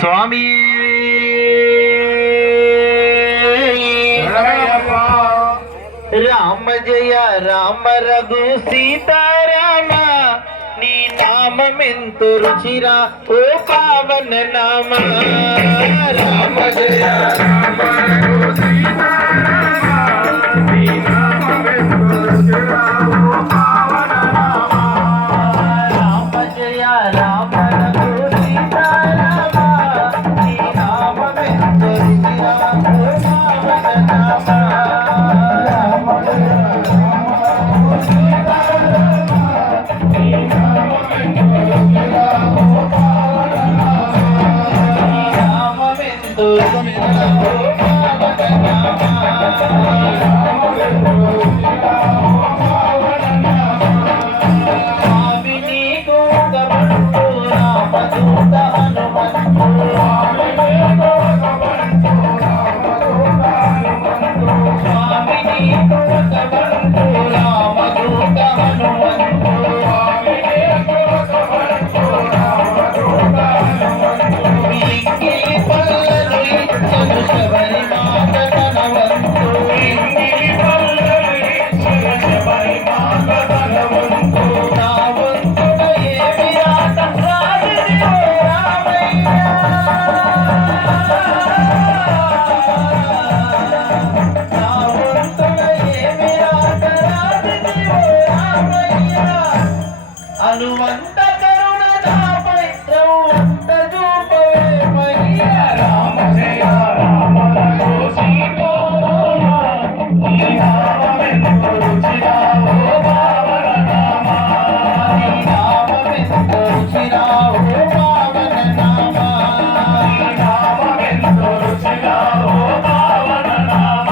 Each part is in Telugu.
स्वामी राम जय राम रघु सीताराम नी नाम मिंतु रुचिरा ओ पावन नाम राम जय राम रघु सीताराम नी नाम मिंतु रुचिरा ओ पावन नाम राम जय राम रघु सीताराम नी नाम मिंतु रुचिरा ओ पावन नाम అనువంత కరుణ నాపై త్రౌవంత చూపవే మయ్యా రామ జయ రామ రఘు సీతారామ నీ నామమెంతో రుచిరా ఓ పావన నామ నీ నామమెంతో రుచిరా ఓ పావన నామ నీ నామమెంతో రుచిరా ఓ పావన నామ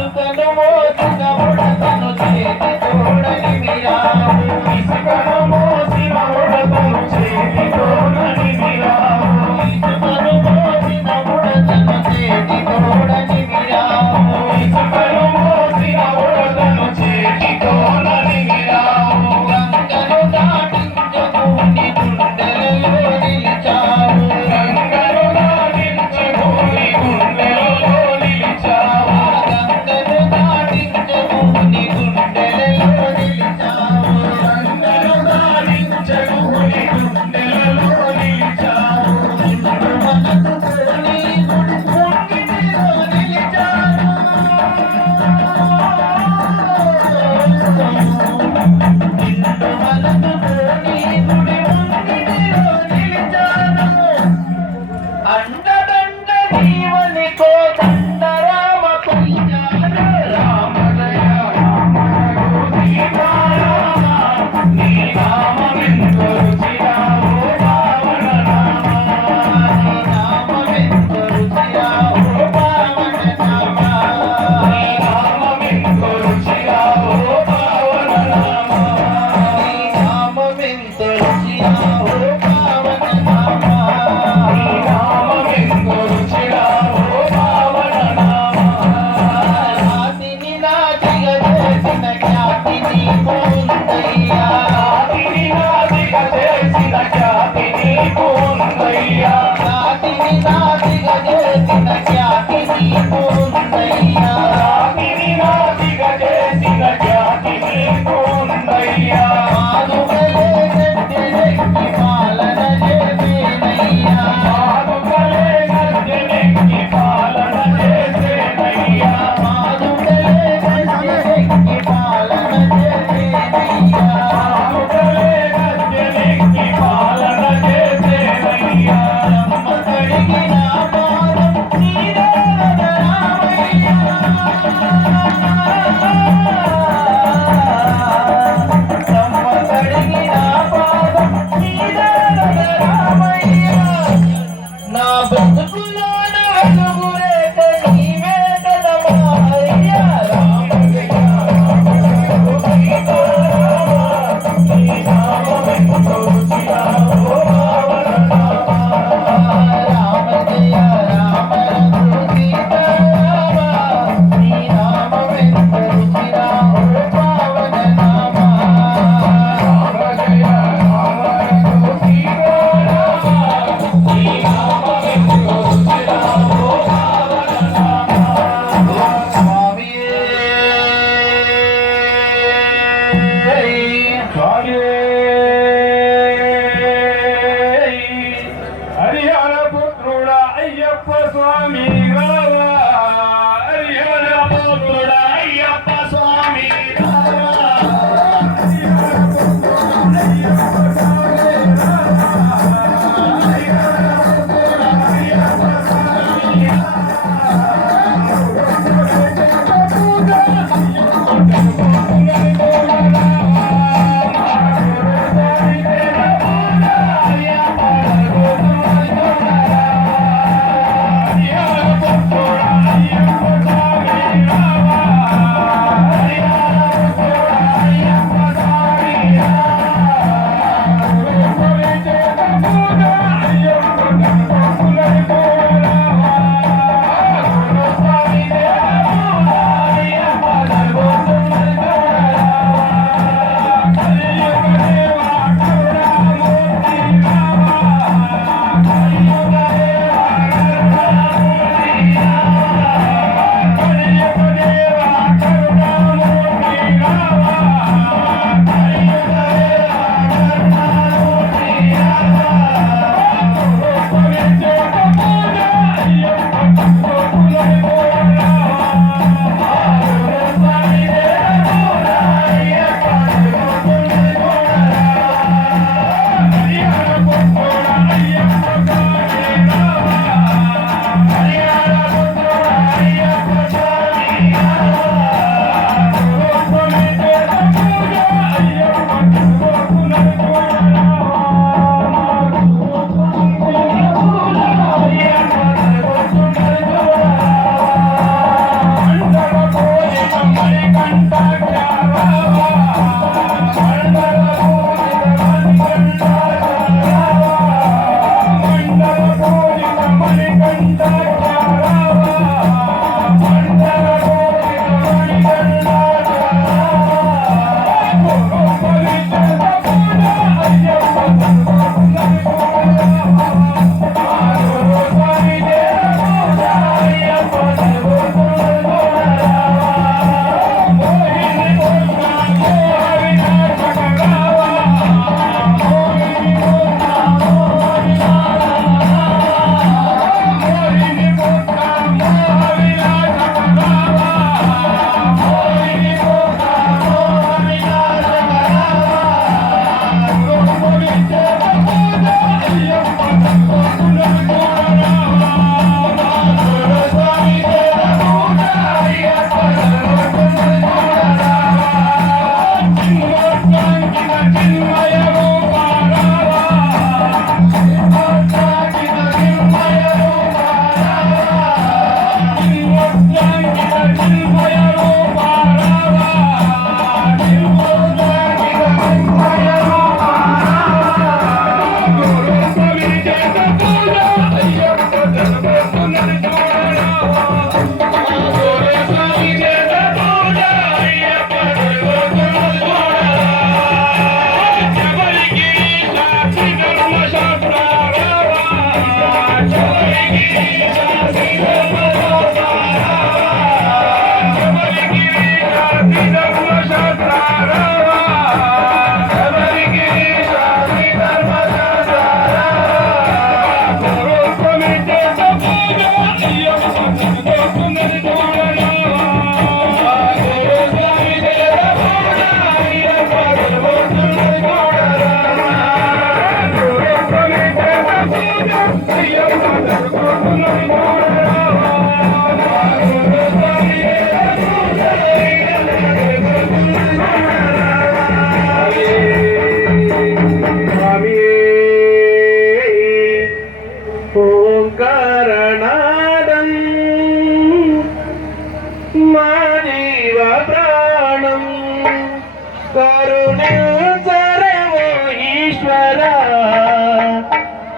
ఇసుకను మోసిన ఉడతను చేతి తోడని విరాము మాలుగలే గట్టి మాల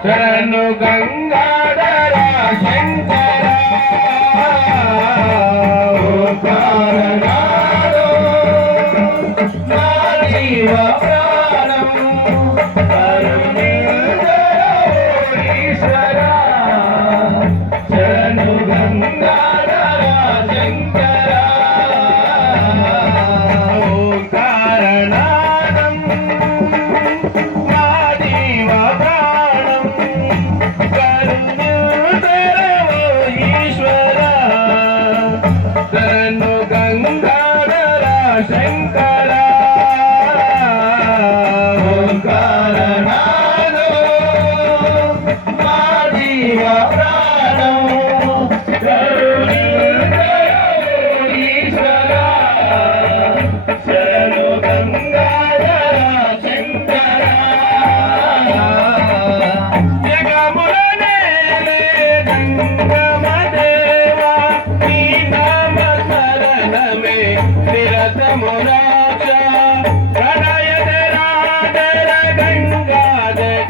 శరణు గంగాధర శంకర ఓంకారనాదో నా జీవ ప్రాణం కరుణీధర ఈశ్వర శరణు గంగాధర శంకర ఓంకారనాదం నా జీవ ప్రాణం కరుణీధర ఈశ్వర శరణు గంగాధర శంకర ఓంకారనాదో నా జీవ ప్రాణం కరుణీధర ఈశ్వర శరణు గంగాధర శంకర జగముల నేలే గంగమ దేవా నీ నామ స్మరణమే నిరతము రాక్ష ప్రణయధరాధర గంగాధర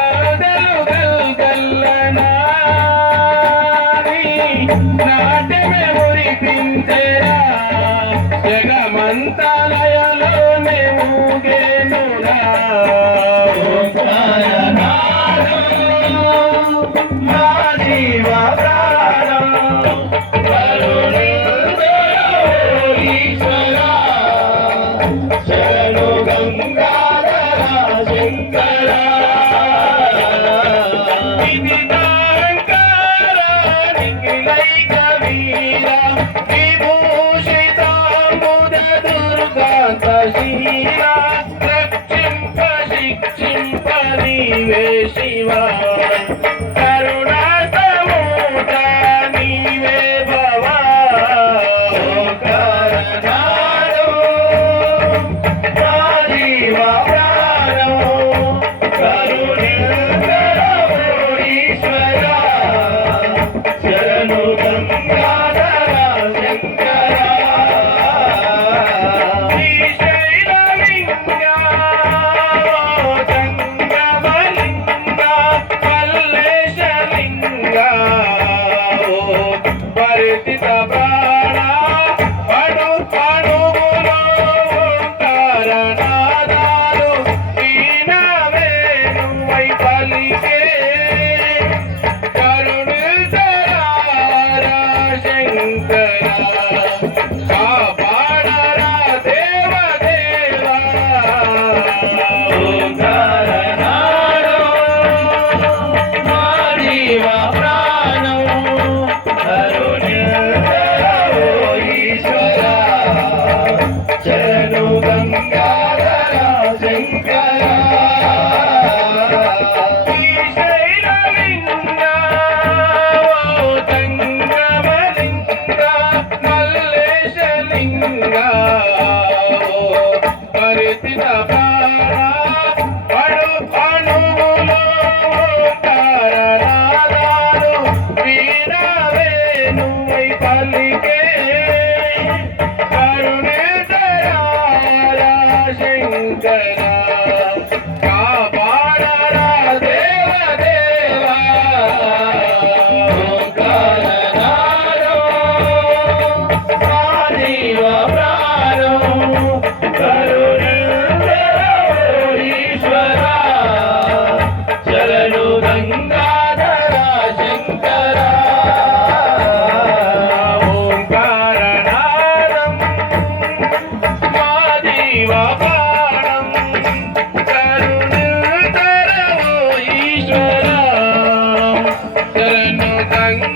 అదలు గల్గల్లనాని నాట్యమే మురిపించెరా జగమంతలయలోనే ఊగేనురా నా జీవ ప్రాణం ఈశ్వర శరణు గంగాధర శంకర ఇది నాంకార నిఖిలైక వీర విభూషితాంబుద దుర్గాంత శీల రక్షింప శిక్షింప నీవే శివ కరుణా సమూట నీవే భవ ఓంకారనాదో నా జీవ ప్రాణం కరుణీధర ఈశ్వర శరణు గంగాధర శంకర శ్రీశైలలింగ జంగమలింగ మల్లేశలింగ పరితిత ప్రాణ అణు అణువులో ఓంకారనాదాలు వీణవేణువై పలికే కరుణీధర శంకర కాపాడరా దేవదేవా ఓంకారనాదో నా జీవ ప్రాణం కరుణీధర ఈశ్వర శరణు గంగాధర శంకర శ్రీశైలలింగ జంగమలింగ మల్లేశలింగ పరితిత ప్రాణ అణు అణువులో ఓంకారనాదాలు వీణవేణువై పలికే కరుణీధర శంకర కాపాడరా దేవదేవా ఓంకారనాదో నా జీవ ప్రాణం కరుణీధర ఈశ్వర శరణు గంగాధర శంకర ఓంకారనాదం నా జీవ ప్రాణం కరుణీధర ఈశ్వర శరణు గంగాధర